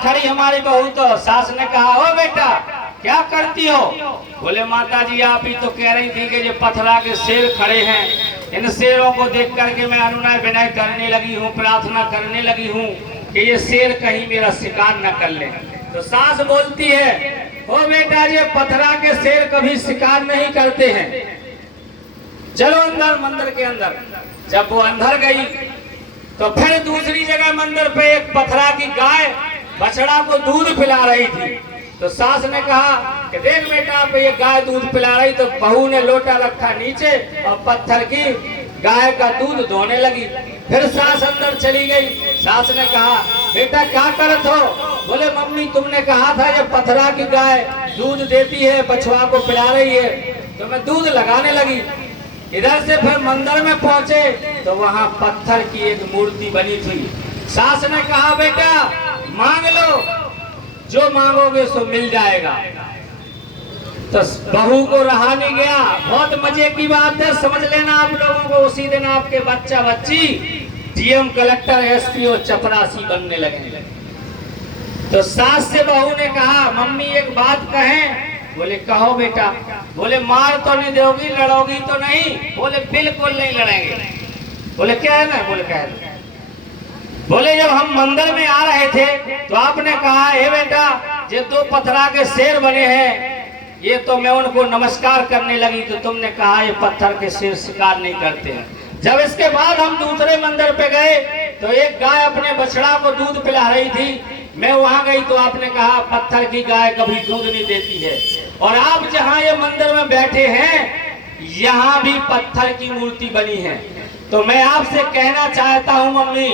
खड़ी हमारी बहू तो सास ने कहा, ओ बेटा क्या करती हो? बोले माता जी आप ही तो कह रही थी कि जो पथरा के शेर खड़े हैं, इन शेरों को देख करके मैं अनुनय विनय करने लगी हूँ, प्रार्थना करने लगी हूँ कि ये शेर कहीं मेरा शिकार न कर ले। तो सास बोलती है, ओ बेटा ये पथरा के शेर कभी शिकार नहीं करते हैं, चलो अंदर मंदिर के अंदर। जब वो अंदर गई तो फिर दूसरी जगह मंदिर पे एक पथरा की गाय बछड़ा को दूध पिला रही थी। तो सास ने कहा कि देख बेटा आप ये गाय दूध पिला रही, तो बहू ने लोटा रखा नीचे और पत्थर की गाय का दूध धोने लगी। फिर सास अंदर चली गई। सास ने कहा बेटा क्या करत हो? बोले मम्मी तुमने कहा था ये पथरा की गाय दूध देती है, बछवा को पिला रही है, तो मैं दूध लगाने लगी। इधर से फिर मंदिर में पहुंचे तो वहां पत्थर की एक मूर्ति बनी थी। सास ने कहा बेटा मांग लो, जो मांगोगे सो मिल जाएगा। तो बहू को रहा नहीं गया। बहुत मजे की बात है, समझ लेना आप लोगों को। उसी दिन आपके बच्चा बच्ची डीएम, कलेक्टर, एसपी और चपरासी बनने लगे। तो सास से बहू ने कहा मम्मी एक बात कहें? बोले कहो बेटा। बोले मार तो नहीं दोगी, लड़ोगी तो नहीं? बोले बिल्कुल नहीं लड़ेंगे। बोले क्या है ना? बोले क्या है? बोले जब हम मंदिर में आ रहे थे तो आपने कहा हे बेटा ये दो पथरा के शेर बने हैं, ये तो मैं उनको नमस्कार करने लगी तो तुमने कहा ये पत्थर के शेर शिकार नहीं करते हैं। जब इसके बाद हम दूसरे मंदिर पे गए तो एक गाय अपने बछड़ा को दूध पिला रही थी, मैं वहां गई तो आपने कहा पत्थर की गाय कभी दूध नहीं देती है। और आप जहां ये मंदिर में बैठे हैं यहाँ भी पत्थर की मूर्ति बनी है। तो मैं आपसे कहना चाहता हूँ मम्मी,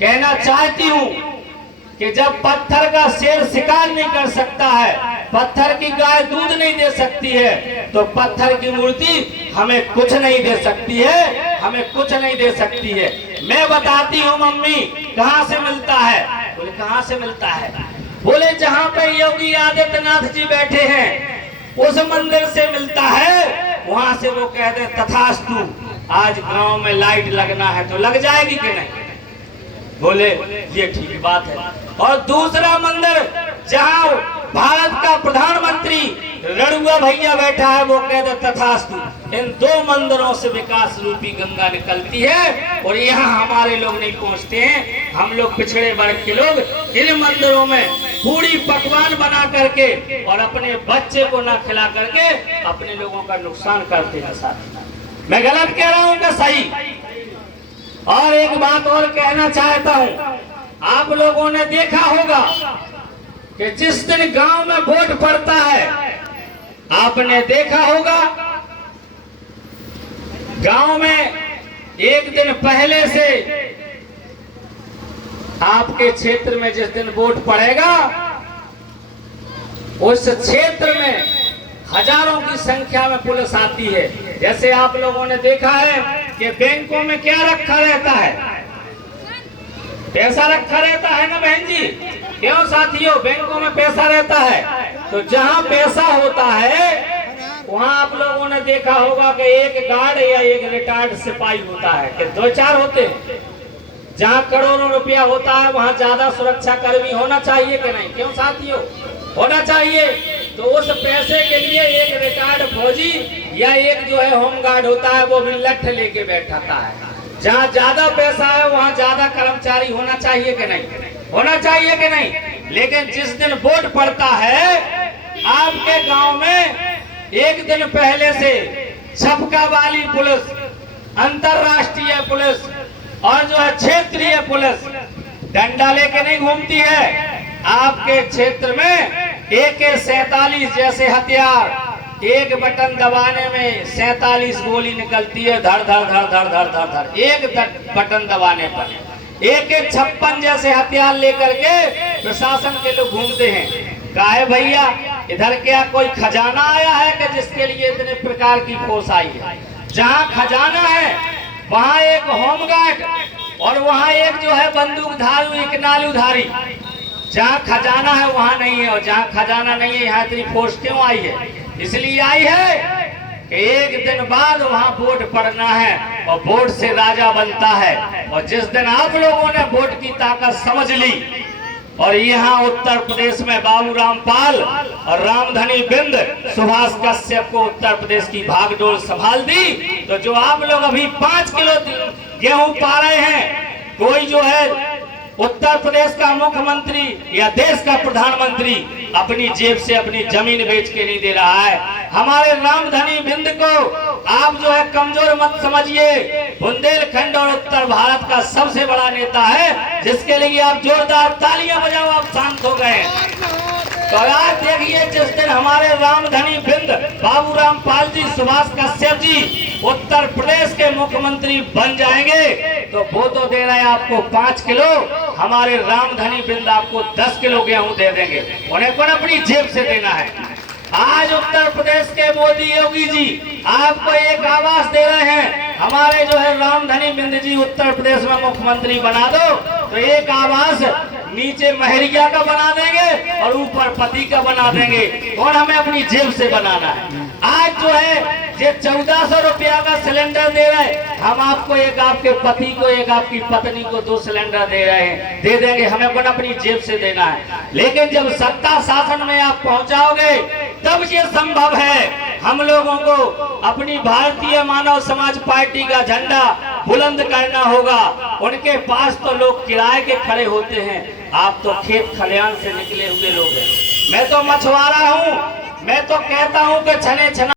कहना चाहती हूँ कि जब पत्थर का शेर शिकार नहीं कर सकता है, पत्थर की गाय दूध नहीं दे सकती है, तो पत्थर की मूर्ति हमें कुछ नहीं दे सकती है, हमें कुछ नहीं दे सकती है। मैं बताती हूँ मम्मी कहाँ से मिलता है। बोले कहाँ से मिलता है? बोले जहाँ पे योगी आदित्यनाथ जी बैठे हैं उस मंदिर से मिलता है। वहां से वो कह दे तथास्तु, आज गांव में लाइट लगना है तो लग जाएगी कि नहीं? बोले ये ठीक बात है। और दूसरा मंदिर जहां भारत का प्रधानमंत्री रड़ुआ भैया बैठा है वो कह दे तथास्तु। इन दो मंदिरों से विकास रूपी गंगा निकलती है और यहाँ हमारे लोग नहीं पहुँचते हैं। हम लोग पिछड़े वर्ग के लोग इन मंदिरों में पूरी पकवान बना करके और अपने बच्चे को ना खिला करके अपने लोगों का नुकसान करते हैं। साथ मैं गलत कह रहा हूँ क्या सही? और एक बात और कहना चाहता हूँ, आप लोगों ने देखा होगा कि जिस दिन गांव में वोट पड़ता है, आपने देखा होगा गांव में एक दिन पहले से आपके क्षेत्र में जिस दिन वोट पड़ेगा उस क्षेत्र में हजारों की संख्या में पुलिस आती है। जैसे आप लोगों ने देखा है कि बैंकों में क्या रखा रहता है? पैसा रखा रहता है ना बहन जी? क्यों साथियों? बैंकों में पैसा रहता है। तो जहां पैसा होता है वहां आप लोगों ने देखा होगा कि एक गार्ड या एक रिटायर्ड सिपाही होता है कि दो चार होते हैं। जहां करोड़ों रुपया होता है वहां ज्यादा सुरक्षा कर्मी होना चाहिए कि नहीं? क्यों साथियों? होना चाहिए। तो उस पैसे के लिए एक रिटायर्ड फौजी या एक जो है होमगार्ड होता है वो भी लठ लेके बैठाता है। जहाँ ज्यादा पैसा है वहाँ ज्यादा कर्मचारी होना चाहिए कि नहीं? होना चाहिए कि नहीं? लेकिन जिस दिन वोट पड़ता है आपके गांव में एक दिन पहले से छपका वाली पुलिस, अंतरराष्ट्रीय पुलिस और जो है क्षेत्रीय पुलिस डंडा लेके नहीं घूमती है। आपके क्षेत्र में AK-47 जैसे हथियार एक बटन दबाने में 47 गोली निकलती है, धड़ धड़ धड़ धड़ धड़ धड़ धड़, एक बटन दबाने पर। AK-56 जैसे हथियार लेकर के प्रशासन के लोग घूमते हैं। काहे भैया इधर क्या कोई खजाना आया है कि जिसके लिए इतने प्रकार की फोर्स आई है? जहाँ खजाना है वहाँ एक होमगार्ड और वहाँ एक जो है बंदूकधारी, एक नालूधारी। जहाँ खजाना है वहाँ नहीं है, और जहाँ खजाना नहीं है यहाँ इतनी फोर्स क्यों आई है? इसलिए आई है कि एक दिन बाद वहाँ वोट पड़ना है और वोट से राजा बनता है। और जिस दिन आप लोगों ने वोट की ताकत समझ ली और यहाँ उत्तर प्रदेश में बाबू रामपाल और रामधनी बिंद सुभाष कश्यप को उत्तर प्रदेश की भागडोर संभाल दी। तो जो आप लोग अभी 5 किलो गेहूं पा रहे हैं, कोई जो है उत्तर प्रदेश का मुख्यमंत्री या देश का प्रधानमंत्री अपनी जेब से अपनी जमीन बेच के नहीं दे रहा है। हमारे रामधनी बिंद को आप जो है कमजोर मत समझिए। बुंदेलखंड और उत्तर भारत का सबसे बड़ा नेता है, जिसके लिए आप जोरदार तालियां बजाओ, आप शांत हो गए। तो आज देखिए, जिस दिन हमारे रामधनी बिंद बाबू रामपाल जी, सुभाष कश्यप जी उत्तर प्रदेश के मुख्यमंत्री बन जाएंगे, तो वो तो दे रहे हैं आपको 5 किलो, हमारे रामधनी बिंद आपको 10 किलो गेहूं दे देंगे। उन्हें कौन अपनी जेब से देना है। आज उत्तर प्रदेश के मोदी योगी जी आपको एक आवास दे रहे हैं, हमारे जो है रामधनी बिंद जी उत्तर प्रदेश में मुख्यमंत्री बना दो, तो एक आवास नीचे महरिया का बना देंगे और ऊपर पति का बना देंगे। और हमें अपनी जेब से बनाना है। आज जो है ये 1400 रुपया का सिलेंडर दे रहे हैं, हम आपको एक आपके पति को एक आपकी पत्नी को 2 सिलेंडर दे रहे हैं, दे देंगे। हमें कौन अपनी जेब से देना है। लेकिन जब सत्ता शासन में आप पहुंचाओगे तब ये संभव है। हम लोगों को अपनी भारतीय मानव समाज पार्टी का झंडा बुलंद करना होगा। उनके पास तो लोग किराए के खड़े होते हैं, आप तो खेत खलिहान से निकले हुए लोग हैं। मैं तो मछुआरा हूँ, मैं तो कहता हूँ कि छने छना